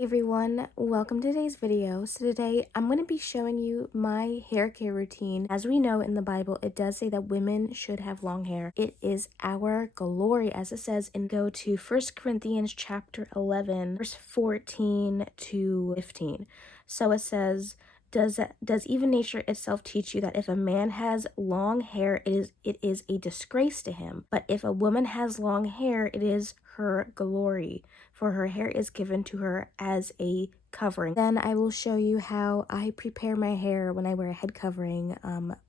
Hey everyone, welcome to today's video. So today I'm going to be showing you my hair care routine. As we know in the Bible, it does say that women should have long hair. It is our glory, as it says, and go to 1 Corinthians chapter 11, verse 14 to 15. So it says, does even nature itself teach you that if a man has long hair, it is a disgrace to him, but if a woman has long hair, it is her glory, for her hair is given to her as a covering. Then I will show you how I prepare my hair when I wear a head covering,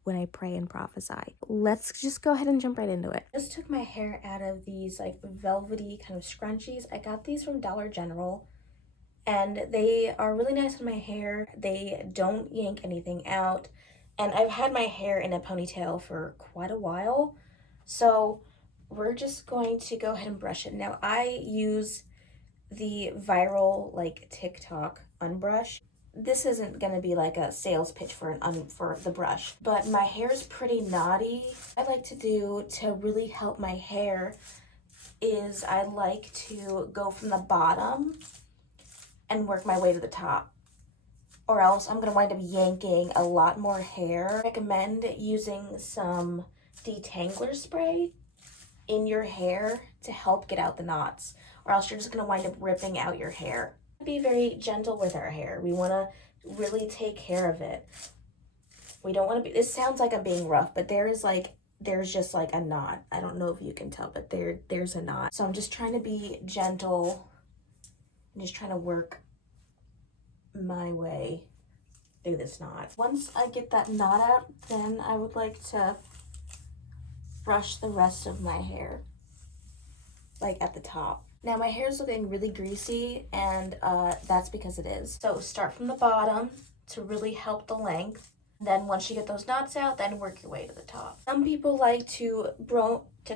when I pray and prophesy. Let's just go ahead and jump right into it. I just took my hair out of these like velvety kind of scrunchies. I got these from Dollar General, and they are really nice on my hair. They don't yank anything out, and I've had my hair in a ponytail for quite a while, so we're just going to go ahead and brush it. Now I use the viral like TikTok unbrush. This isn't going to be like a sales pitch for for the brush, but my hair is pretty knotty. What I like to do to really help my hair is I like to go from the bottom and work my way to the top, or else I'm going to wind up yanking a lot more hair. I recommend using some detangler spray in your hair to help get out the knots, or else you're just going to wind up ripping out your hair. Be very gentle with our hair. We want to really take care of it. We don't want to be, this sounds like I'm being rough, but there's just like a knot. I don't know if you can tell, but there's a knot. So I'm just trying to be gentle. I'm just trying to work my way through this knot. Once I get that knot out, then I would like to brush the rest of my hair, like at the top. Now my hair is looking really greasy, and that's because it is. So start from the bottom to really help the length. Then once you get those knots out, then work your way to the top. Some people like to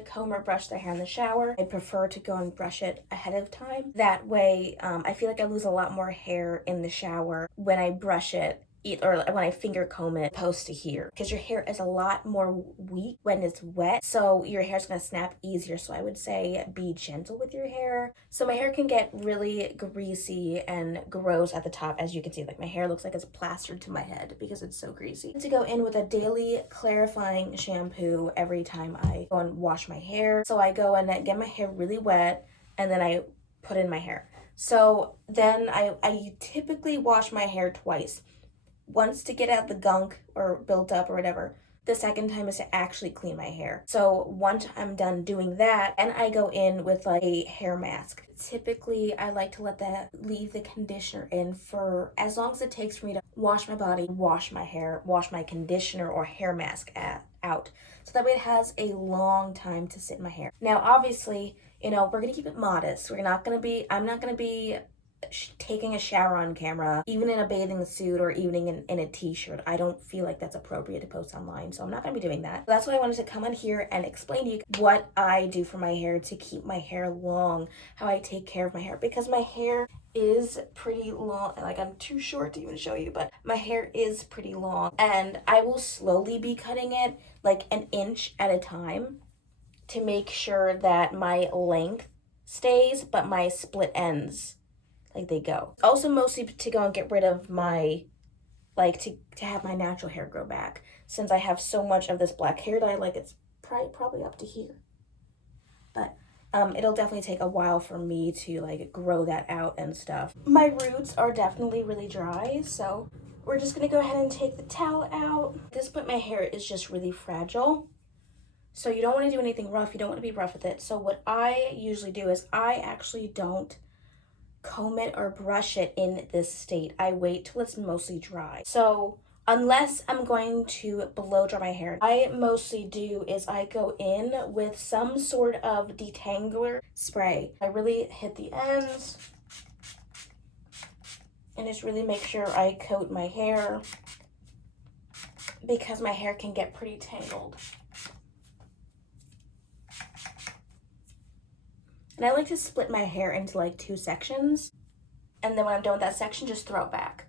comb or brush their hair in the shower. I prefer to go and brush it ahead of time. That way, I feel like I lose a lot more hair in the shower when I brush it, or when I finger comb it, opposed to here, because your hair is a lot more weak when it's wet, so your hair's gonna snap easier. So I would say be gentle with your hair. So my hair can get really greasy and gross at the top. As you can see, like my hair looks like it's plastered to my head because it's so greasy. To go in with a daily clarifying shampoo every time I go and wash my hair. So I go and get my hair really wet, and then I put in my hair. So then I typically wash my hair twice. Once to get out the gunk or built up or whatever. The second time is to actually clean my hair. So once I'm done doing that, and I go in with like a hair mask. Typically, I like to leave the conditioner in for as long as it takes for me to wash my body, wash my hair, wash my conditioner or hair mask out. So that way it has a long time to sit in my hair. Now, obviously, we're gonna keep it modest. I'm not gonna be taking a shower on camera, even in a bathing suit or even in a t-shirt. I don't feel like that's appropriate to post online, so I'm not gonna be doing that. That's why I wanted to come on here and explain to you what I do for my hair to keep my hair long, how I take care of my hair, because my hair is pretty long. Like, I'm too short to even show you, but my hair is pretty long, and I will slowly be cutting it like an inch at a time to make sure that my length stays, but my split ends, like, they go. Also mostly to go and get rid of my, to have my natural hair grow back, since I have so much of this black hair that it's probably up to here. But it'll definitely take a while for me to grow that out and stuff. My roots are definitely really dry, so we're just gonna go ahead and take the towel out. At this point, my hair is just really fragile, so you don't want to do anything rough. You don't want to be rough with it. So what I usually do is I actually don't comb it or brush it in this state. I wait till it's mostly dry. So unless I'm going to blow dry my hair, I mostly do is I go in with some sort of detangler spray. I really hit the ends and just really make sure I coat my hair, because my hair can get pretty tangled. And I like to split my hair into like 2 sections. And then when I'm done with that section, just throw it back.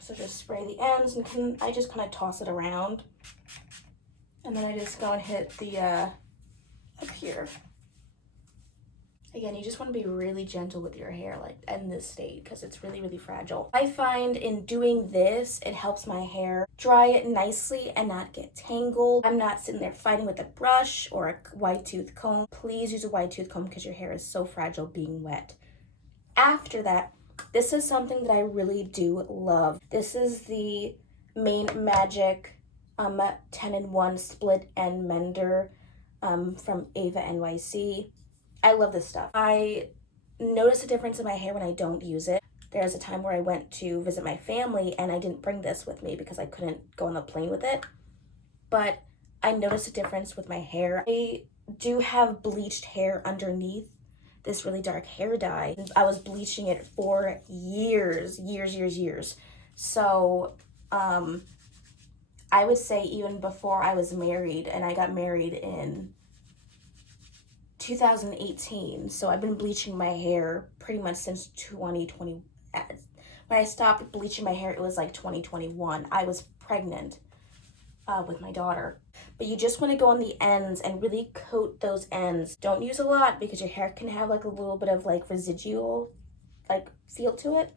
So just spray the ends, and I just kind of toss it around. And then I just go and hit the, up here. Again, you just want to be really gentle with your hair, like in this state, because it's really, really fragile. I find in doing this, it helps my hair dry it nicely and not get tangled. I'm not sitting there fighting with a brush or a wide tooth comb. Please use a wide tooth comb because your hair is so fragile being wet. After that, this is something that I really do love. This is the Main Magic 10-in-1 split end mender from Ava NYC. I love this stuff. I notice a difference in my hair when I don't use it. There's a time where I went to visit my family and I didn't bring this with me because I couldn't go on the plane with it. But I noticed a difference with my hair. I do have bleached hair underneath this really dark hair dye. I was bleaching it for years. So I would say even before I was married, and I got married in 2018, so I've been bleaching my hair pretty much since 2020. When I stopped bleaching my hair, it was like 2021. I was pregnant with my daughter. But you just want to go on the ends and really coat those ends. Don't use a lot because your hair can have like a little bit of like residual like feel to it,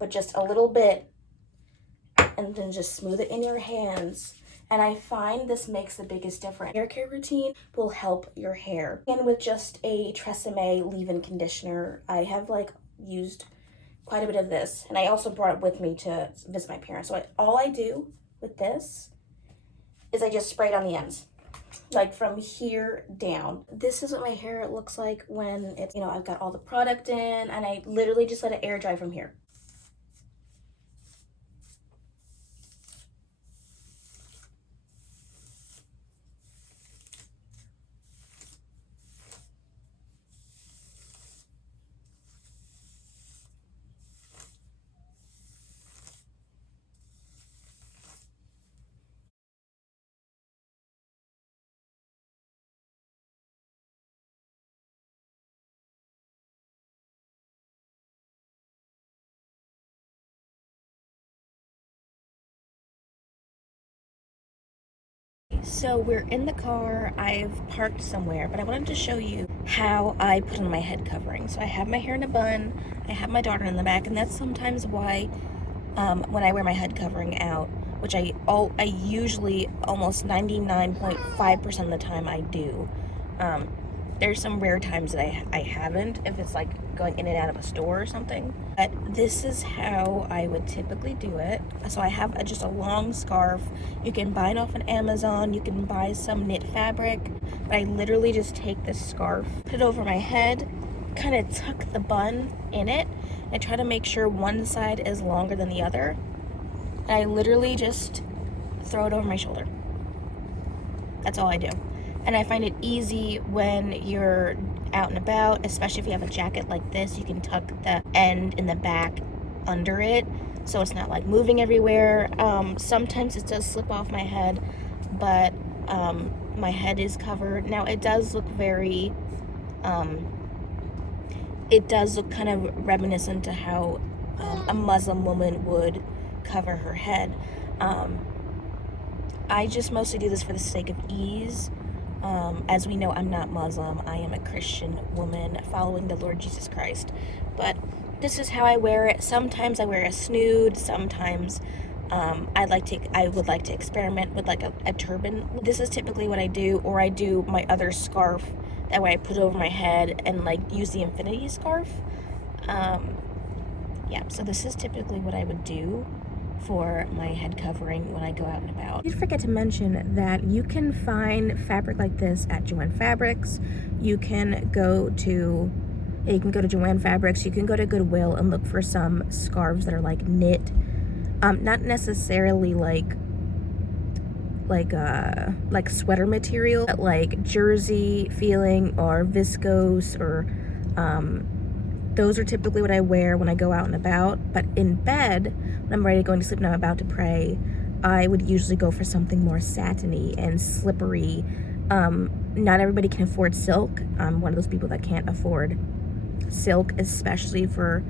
but just a little bit, and then just smooth it in your hands. And I find this makes the biggest difference. Hair care routine will help your hair. And with just a Tresemme leave-in conditioner, I have like used quite a bit of this. And I also brought it with me to visit my parents. So all I do with this is I just spray it on the ends, like from here down. This is what my hair looks like when it's, you know, I've got all the product in, and I literally just let it air dry from here. So we're in the car, I've parked somewhere, but I wanted to show you how I put on my head covering. So I have my hair in a bun, I have my daughter in the back, and that's sometimes why when I wear my head covering out, which I usually almost 99.5% of the time I do. There's some rare times that I haven't, if it's like going in and out of a store or something. But this is how I would typically do it. So I have just a long scarf. You can buy it off on Amazon. You can buy some knit fabric. But I literally just take this scarf, put it over my head, kind of tuck the bun in it. I try to make sure one side is longer than the other. And I literally just throw it over my shoulder. That's all I do. And I find it easy when you're out and about, especially if you have a jacket like this. You can tuck the end in the back under it, so it's not like moving everywhere. Sometimes it does slip off my head, but my head is covered. Now it does look very, it does look kind of reminiscent to how a Muslim woman would cover her head. I just mostly do this for the sake of ease. As we know, I'm not Muslim. I am a Christian woman following the Lord Jesus Christ. But this is how I wear it. Sometimes I wear a snood. Sometimes I would like to experiment with like a turban. This is typically what I do, or I do my other scarf. That way I put it over my head and like use the infinity scarf. Yeah, so this is typically what I would do for my head covering when I go out and about. I did forget to mention that you can find fabric like this at Joann Fabrics. You can go to Joann Fabrics, you can go to Goodwill and look for some scarves that are like knit. Not necessarily like sweater material, but like jersey feeling or viscose, or those are typically what I wear when I go out and about. But in bed, when I'm ready to go to sleep and I'm about to pray, I would usually go for something more satiny and slippery. Not everybody can afford silk. I'm one of those people that can't afford silk, especially for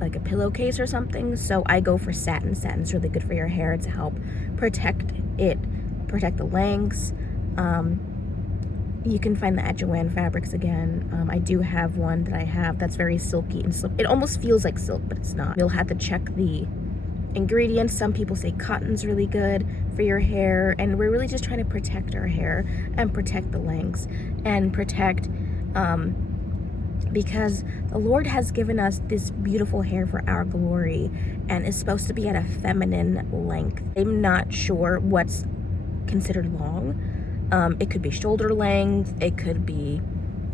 like a pillowcase or something. So I go for satin. Satin's really good for your hair to help protect the lengths. You can find the Joanne fabrics again. I do have one that I have that's very silky and silk. It almost feels like silk, but it's not. You'll have to check the ingredients. Some people say cotton's really good for your hair, and we're really just trying to protect our hair and protect the lengths and protect because the Lord has given us this beautiful hair for our glory and is supposed to be at a feminine length. I'm not sure what's considered long. It could be shoulder length, it could be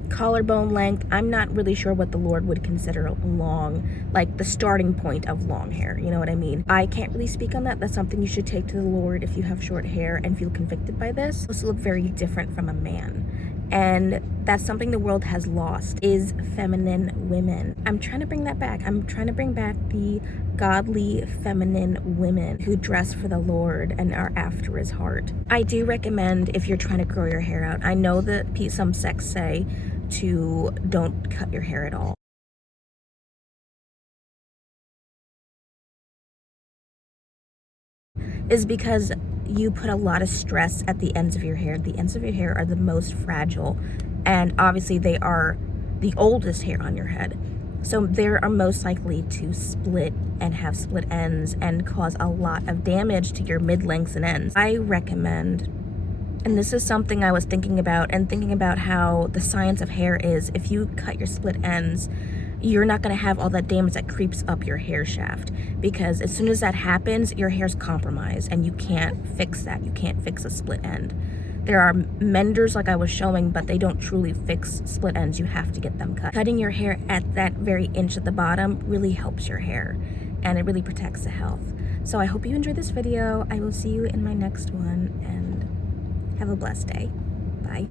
collarbone length. I'm not really sure what the Lord would consider long, like the starting point of long hair, you know what I mean? I can't really speak on that. That's something you should take to the Lord if you have short hair and feel convicted by this. It's supposed to look very different from a man. And that's something the world has lost, is feminine women. I'm trying to bring that back. I'm trying to bring back the godly feminine women who dress for the Lord and are after his heart. I do recommend, if you're trying to grow your hair out, I know that some sects say to don't cut your hair at all. Is because you put a lot of stress at the ends of your hair. The ends of your hair are the most fragile, and obviously they are the oldest hair on your head. So they are most likely to split and have split ends and cause a lot of damage to your mid-lengths and ends. I recommend, and this is something I was thinking about how the science of hair is, if you cut your split ends, you're not going to have all that damage that creeps up your hair shaft, because as soon as that happens, your hair's compromised and you can't fix that. You can't fix a split end. There are menders like I was showing, but they don't truly fix split ends. You have to get them cut. Cutting your hair at that very inch at the bottom really helps your hair, and it really protects the health. So I hope you enjoyed this video. I will see you in my next one, and have a blessed day. Bye.